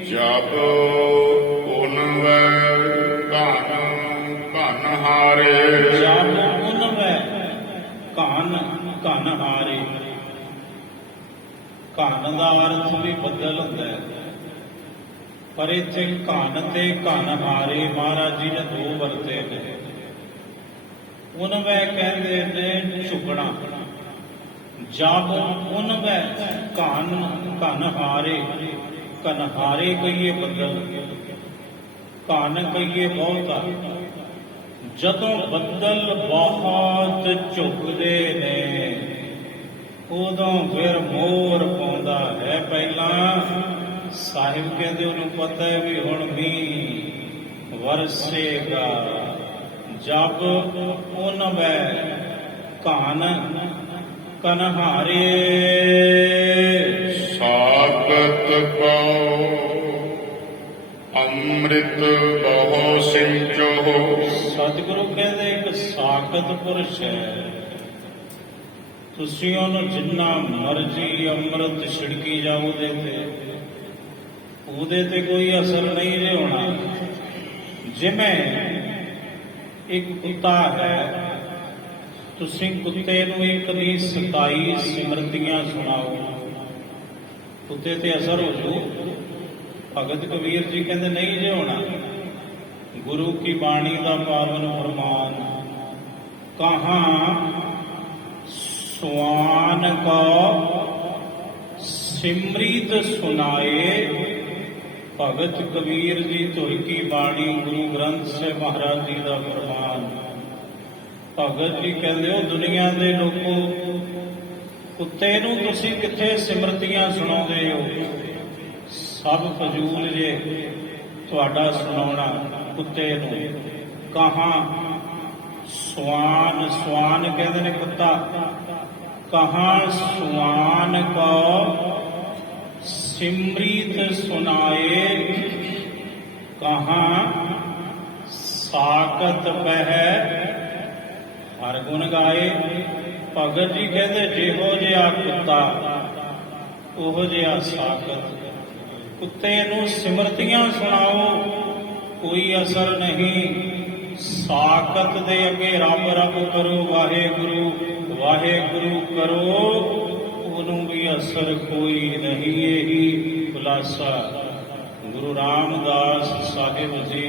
ਜਬ ਉਨਵੈ ਧਨ ਧਨ ਹਾਰੇ। ਜਬ ਉਨਵੈ ਧਨ ਧਨ ਹਾਰੇ। ਧਨ ਦਾ ਅਰਥ ਵੀ ਬੱਦਲ ਹੁੰਦਾ ਹੈ, ਪਰ ਇੱਥੇ ਧਨ ਤੇ ਧਨ ਹਾਰੇ ਮਹਾਰਾਜ ਜੀ ਨੇ ਦੋ ਵਰਤੇ ਨੇ। ਉਨਵੈ ਕਹਿੰਦੇ ਨੇ ਝੁਕਣਾ। ਜਬ ਉਨਵੈ ਧਨ ਧਨ ਹਾਰੇ। ਧਨ ਹਾਰੇ ਕਹੀਏ ਬੱਦਲ, ਧਨ ਕਹੀਏ ਬਹੁਤਾ। ਜਦੋਂ ਬੱਦਲ ਬਹੁਤ ਝੁਕਦੇ ਨੇ ਉਦੋਂ ਫਿਰ ਮੋਰ ਪਾਉਂਦਾ ਹੈ। ਪਹਿਲਾਂ ਸਾਹਿਬ ਕਹਿੰਦੇ ਉਹਨੂੰ ਪਤਾ ਹੈ ਵੀ ਹੁਣ ਮੀਂਹ ਵਰਸੇਗਾ। ਜਬ ਉਨਵੈ ਧਨ ਕਨਹਾਰੇ। ਸਾਗਤ ਪਾਉ ਅੰਮ੍ਰਿਤ ਬਹੁ ਸਿੰਚੋ। ਸਤਿਗੁਰੂ ਕਹਿੰਦੇ ਇੱਕ ਸਾਖਤ ਪੁਰਸ਼ ਹੈ, ਤੁਸੀਂ ਉਹਨੂੰ ਜਿੰਨਾ ਮਰਜ਼ੀ ਅੰਮ੍ਰਿਤ ਛਿੜਕੀ ਜਾਓ ਉਹਦੇ ਤੇ ਕੋਈ ਅਸਰ ਨਹੀਂ ਜੇ ਹੋਣਾ। ਜਿਵੇਂ ਇੱਕ ਕੁੱਤਾ ਹੈ, ਤੁਸੀਂ ਕੁੱਤੇ ਨੂੰ ਇੱਕ ਦੀ 27 ਸਿਮਰਤੀਆਂ ਸੁਣਾਓ, ਕੁੱਤੇ ਤੇ ਅਸਰ ਹੋ ਜੂ। ਭਗਤ ਕਬੀਰ ਜੀ ਕਹਿੰਦੇ ਨਹੀਂ ਜੇ ਹੋਣਾ। ਗੁਰੂ ਕੀ ਬਾਣੀ ਦਾ ਪਾਵਨ ਫਰਮਾਨ ਕਹਾਂ ਸਵਾਨ ਕੋ ਸਿਮਰਿਤ ਸੁਨਾਏ। ਭਗਤ ਕਬੀਰ ਜੀ ਧੁਰ ਕੀ ਬਾਣੀ ਗੁਰੂ ਗ੍ਰੰਥ ਸਾਹਿਬ ਮਹਾਰਾਜ ਜੀ ਦਾ ਫਰਮਾਨ। ਭਗਤ ਜੀ ਕਹਿੰਦੇ ਹੋ ਦੁਨੀਆ ਦੇ ਲੋਕੋ, ਕੁੱਤੇ ਨੂੰ ਤੁਸੀਂ ਕਿੱਥੇ ਸਿਮਰਤੀਆਂ ਸੁਣਾਉਂਦੇ ਹੋ? ਸਭ ਫਜ਼ੂਲ ਜੇ ਤੁਹਾਡਾ ਸੁਣਾਉਣਾ ਕੁੱਤੇ ਨੂੰ। ਕਹਾਂ ਸਵਾਨ, ਸਵਾਨ ਕਹਿੰਦੇ ਨੇ ਕੁੱਤਾ। ਕਹਾਂ ਸਵਾਨ ਕੋ ਸਿਮਰਿਤ ਸੁਨਾਏ। ਕਹਾਂ ਸਾਕਤ ਪਹਿ ਹਰ ਗੁਣ ਗਾਏ। ਭਗਤ ਜੀ ਕਹਿੰਦੇ ਜਿਹੋ ਜਿਹਾ ਕੁੱਤਾ ਉਹੋ ਜਿਹਾ ਸਾਕਤ। ਕੁੱਤੇ ਨੂੰ ਸਿਮਰਤੀਆਂ ਸੁਣਾਓ ਕੋਈ ਅਸਰ ਨਹੀਂ। ਸਾਕਤ ਦੇ ਅੱਗੇ ਰੱਬ ਰੱਬ ਕਰੋ, ਵਾਹਿਗੁਰੂ ਵਾਹਿਗੁਰੂ ਕਰੋ, ਉਹਨੂੰ ਵੀ ਅਸਰ ਕੋਈ ਨਹੀਂ। ਇਹੀ ਖੁਲਾਸਾ ਗੁਰੂ ਰਾਮਦਾਸ ਸਾਹਿਬ ਜੀ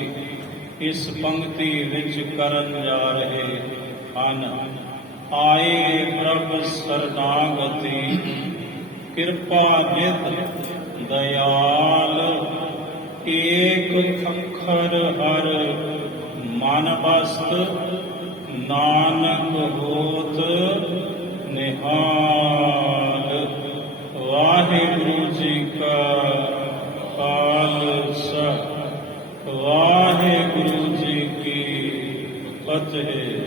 ਇਸ ਪੰਕਤੀ ਵਿੱਚ ਕਰਨ ਜਾ ਰਹੇ ਹਨ। ਆਏ ਪ੍ਰਭ ਸਰਨਾਗਤੀ ਕਿਰਪਾ ਨਿਧ ਦਇਆਲ। ਏਕ ਅੱਖਰ ਹਰ ਮਨ ਬਸਤ ਨਾਨਕ ਹੋਤ ਨਿਹਾਲ। ਵਾਹਿਗੁਰੂ ਜੀ ਕਾ ਖਾਲਸਾ, ਵਾਹਿਗੁਰੂ ਜੀ ਕੀ ਫਤਿਹ।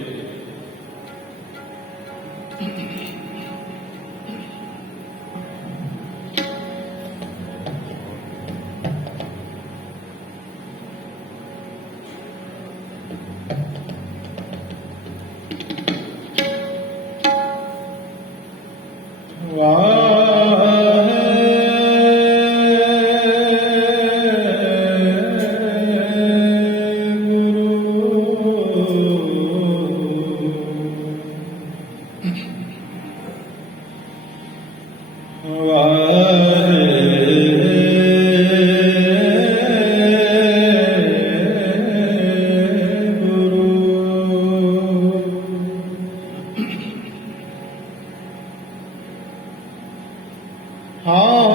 ਹਾਂ